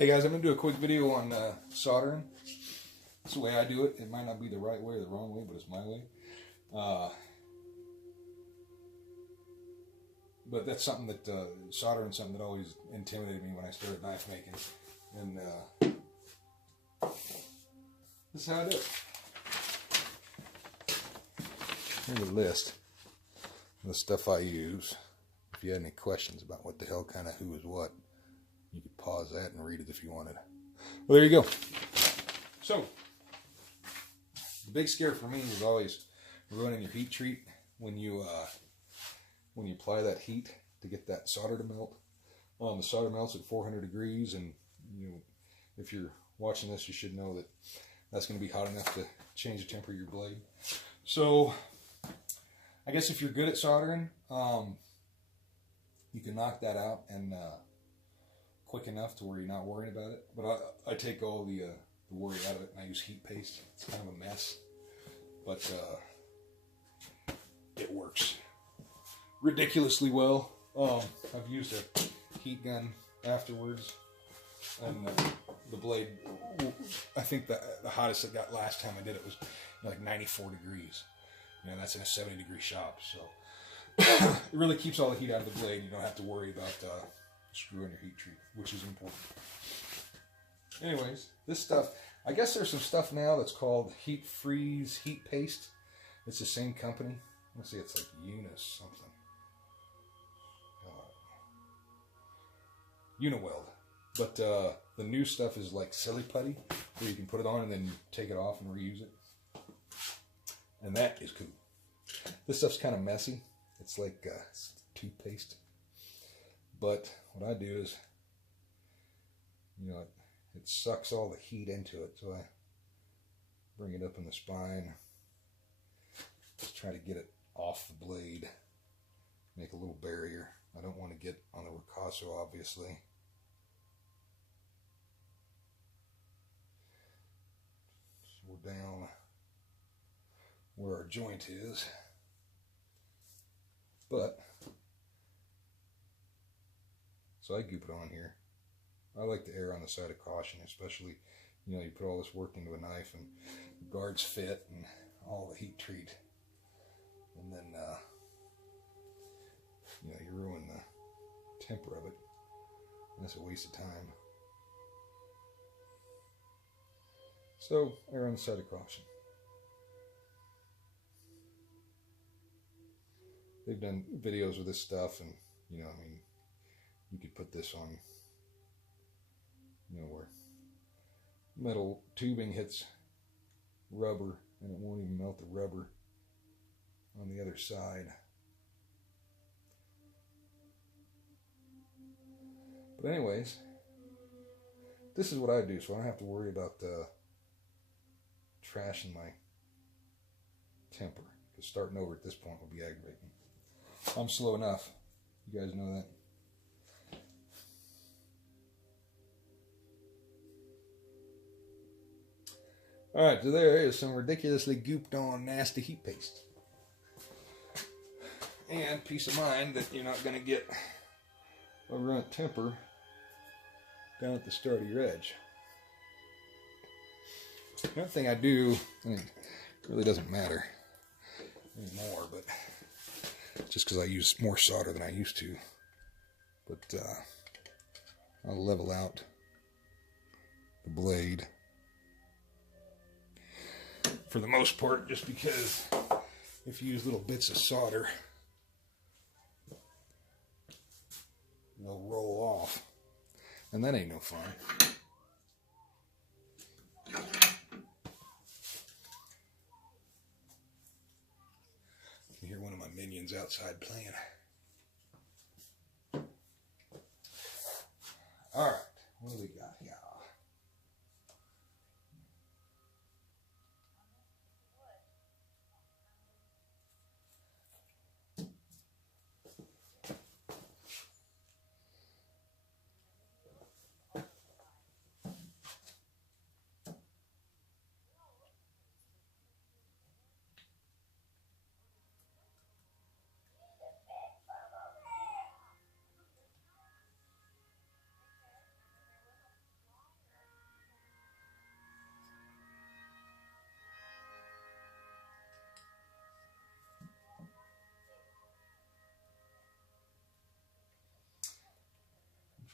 Hey guys, I'm going to do a quick video on soldering. It's the way I do it. It might not be the right way or the wrong way, but it's my way. But that's something that, soldering something that always intimidated me when I started knife making. And this is how I do it. Here's a list of the stuff I use. If you had any questions about what the hell kind of who is what, you could pause that and read it if you wanted. Well, there you go. So, the big scare for me was always ruining your heat treat when you apply that heat to get that solder to melt. The solder melts at 400 degrees, and if you're watching this, you should know that that's going to be hot enough to change the temperature of your blade. So, I guess if you're good at soldering, you can knock that out and quick enough to where you're not worried about it. But I take all the worry out of it, and I use heat paste. It's kind of a mess, but it works ridiculously well. I've used a heat gun afterwards, and the blade, I think the hottest it got last time I did it was like 94 degrees. That's in a 70-degree shop, so it really keeps all the heat out of the blade. You don't have to worry about screwing your heat treat, which is important. Anyways, this stuff, I guess there's some stuff now that's called heat freeze heat paste. It's the same company. Let's see, it's like Unis something. Uniweld. But the new stuff is like silly putty, where you can put it on and then take it off and reuse it. And that is cool. This stuff's kind of messy. It's like toothpaste. But what I do is, it sucks all the heat into it. So I bring it up in the spine. Just try to get it off the blade. Make a little barrier. I don't want to get on the ricasso, obviously. So we're down where our joint is. But, so I goop it on here. I like to err on the side of caution, especially, you put all this work into a knife and the guards fit and all the heat treat. And then, you ruin the temper of it. And that's a waste of time. So, err on the side of caution. They've done videos with this stuff, and, you could put this on, where metal tubing hits rubber, and it won't even melt the rubber on the other side. But anyways, this is what I do, so I don't have to worry about trashing my temper, because starting over at this point will be aggravating. I'm slow enough. You guys know that. Alright, so there is some ridiculously gooped on nasty heat paste. And peace of mind that you're not going to get a runt temper down at the start of your edge. Another thing I do, it really doesn't matter anymore, but just because I use more solder than I used to. But I'll level out the blade for the most part, just because if you use little bits of solder, they'll roll off, and that ain't no fun. You can hear one of my minions outside playing. Alright, what do we got here?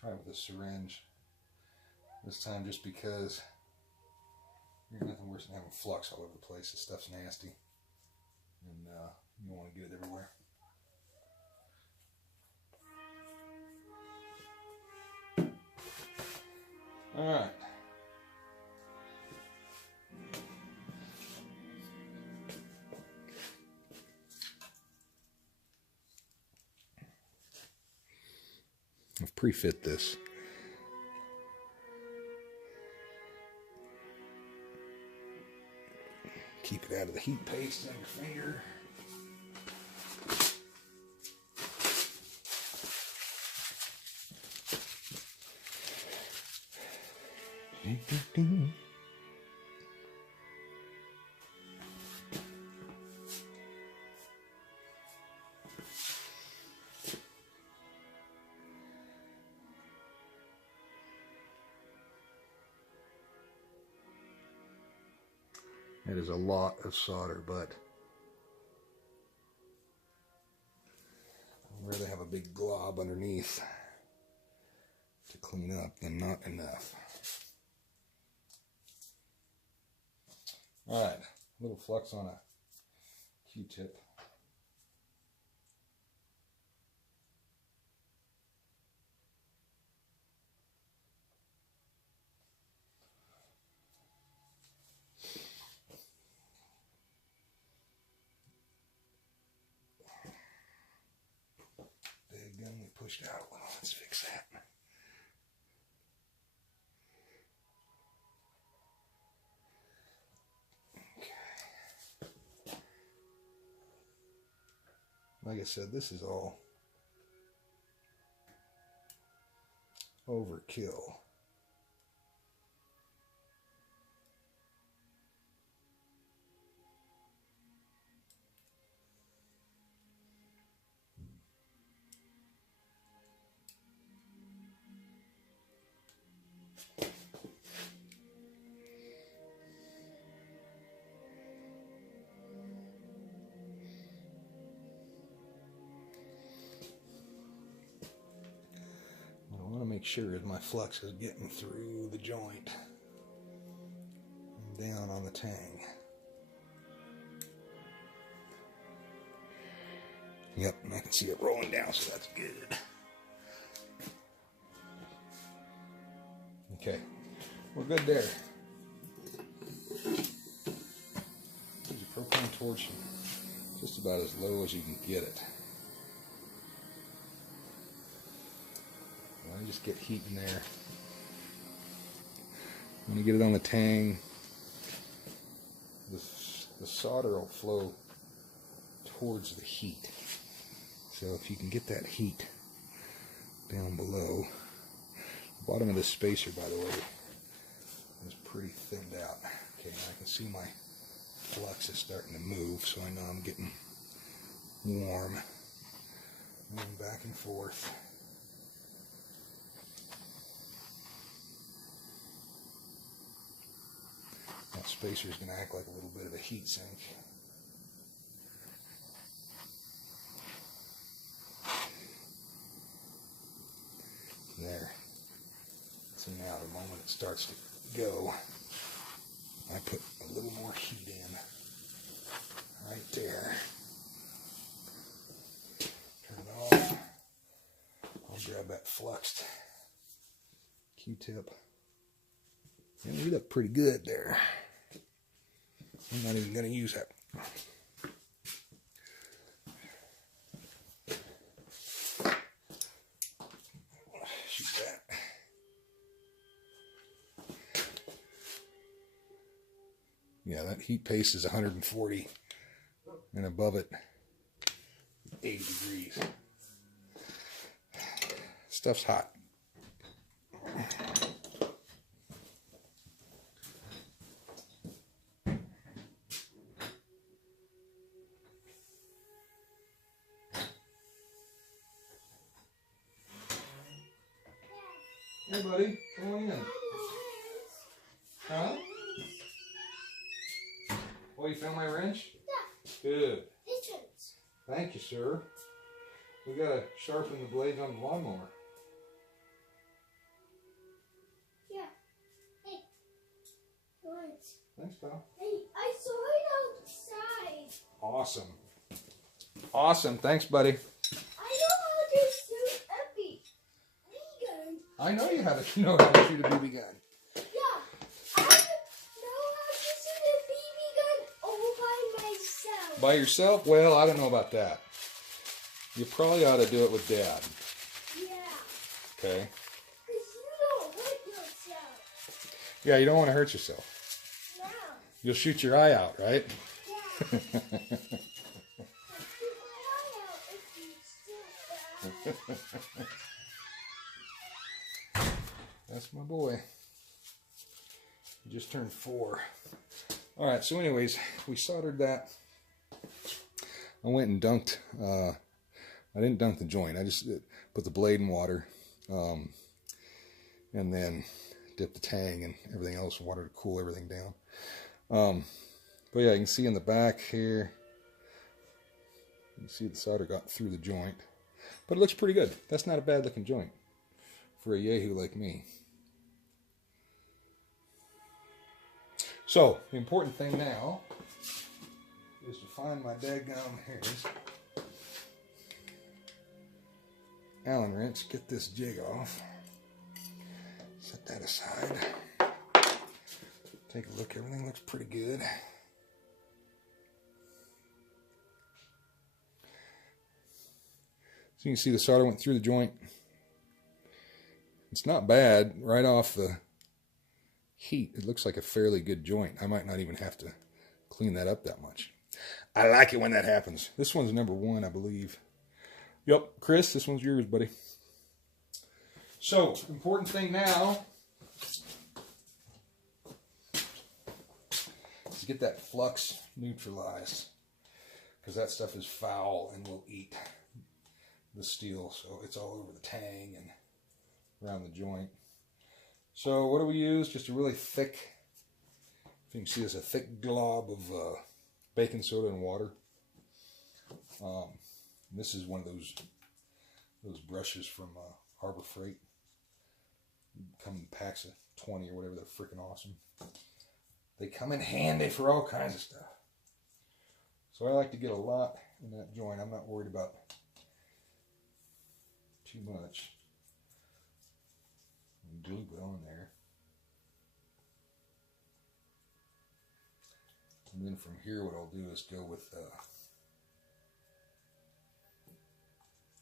Try it with a syringe this time, just because there's nothing worse than having flux all over the place. This stuff's nasty, and you don't want to get it everywhere. All right. I've pre-fit this. Keep it out of the heat paste on your finger. That is a lot of solder, but I'd rather have a big glob underneath to clean up than not enough. All right, a little flux on a Q-tip. Big gun we pushed out. Well, let's fix that. Like I said, this is all overkill. Make sure my flux is getting through the joint and down on the tang. Yep, I can see it rolling down, so that's good. Okay, we're good there. Put your propane torch just about as low as you can get it. Just get heat in there. When you get it on the tang, the solder will flow towards the heat. So if you can get that heat down below, the bottom of this spacer, by the way, is pretty thinned out. Okay, now I can see my flux is starting to move, so I know I'm getting warm. Moving back and forth. That spacer is going to act like a little bit of a heat sink. There. So now the moment it starts to go, I put a little more heat in. Right there. Turn it off. I'll grab that fluxed Q-tip. And we look pretty good there. I'm not even going to use that. Shoot that. Yeah, that heat paste is 140, and above it, 80 degrees. Stuff's hot. Hey, buddy, come on in. Huh? Oh, you found my wrench? Yeah. Good. Thank you, sir. We gotta sharpen the blades on the lawnmower. Yeah. Hey. What? Thanks, pal. Hey, I saw it outside. Awesome. Awesome. Thanks, buddy. I know how to shoot a BB gun. I know you know how to shoot a BB gun. Yeah. I know how to shoot a BB gun all by myself. By yourself? Well, I don't know about that. You probably ought to do it with Dad. Yeah. Okay? Because you don't hurt yourself. Yeah, you don't want to hurt yourself. No. You'll shoot your eye out, right? Yeah. I'll shoot my eye out if you shoot that. That's my boy. He just turned 4. All right, so anyways, we soldered that. I went and dunked. I didn't dunk the joint. I just put the blade in water, and then dipped the tang and everything else in water to cool everything down. But yeah, you can see in the back here, you can see the solder got through the joint. But it looks pretty good. That's not a bad looking joint for a yahoo like me. So, the important thing now is to find my daggum hairs. Allen wrench, get this jig off. Set that aside. Take a look, everything looks pretty good. So you can see the solder went through the joint. It's not bad right off the heat. It looks like a fairly good joint. I might not even have to clean that up that much. I like it when that happens. This one's number 1, I believe. Yep, Chris, this one's yours, buddy. So, important thing now is to get that flux neutralized, because that stuff is foul and will eat the steel. So it's all over the tang and around the joint. So what do we use? Just a really thick, if you can see this, a thick glob of baking soda and water. This is one of those brushes from Harbor Freight. Come in packs of 20 or whatever. They're freaking awesome. They come in handy for all kinds of stuff. So I like to get a lot in that joint. I'm not worried about too much. Glue it on there. And then from here what I'll do is go with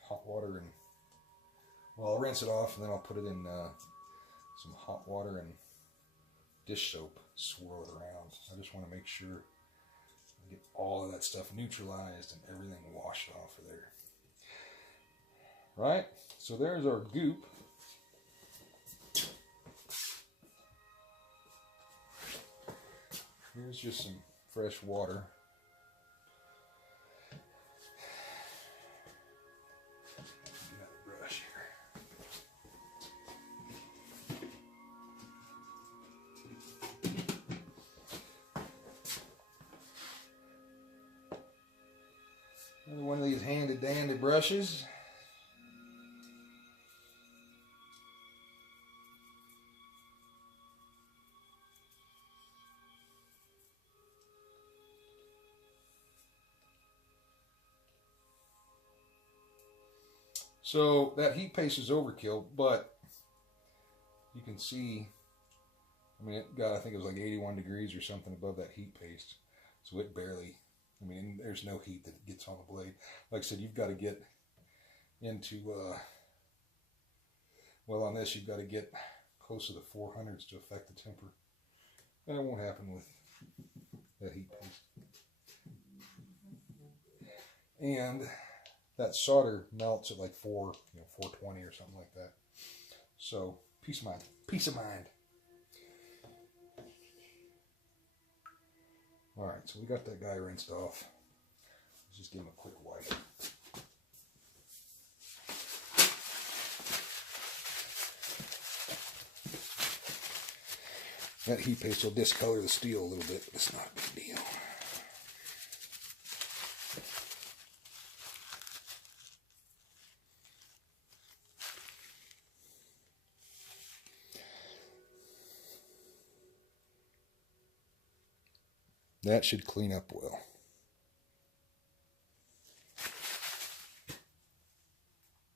hot water, and well, I'll rinse it off and then I'll put it in some hot water and dish soap, swirl it around. I just want to make sure I get all of that stuff neutralized and everything washed off of there. Right? So there's our goop. Here's just some fresh water. Another brush here. Another one of these handy-dandy brushes. So that heat paste is overkill, but you can see, I mean, it got, I think it was like 81 degrees or something above that heat paste. So it barely, I mean, there's no heat that gets on the blade. Like I said, you've got to get into, well, on this, you've got to get close to the 400s to affect the temper. And it won't happen with that heat paste. And that solder melts at like 420 or something like that. So, peace of mind. Peace of mind. Alright, so we got that guy rinsed off. Let's just give him a quick wipe. That heat paste will discolor the steel a little bit, but it's not a big deal. That should clean up well.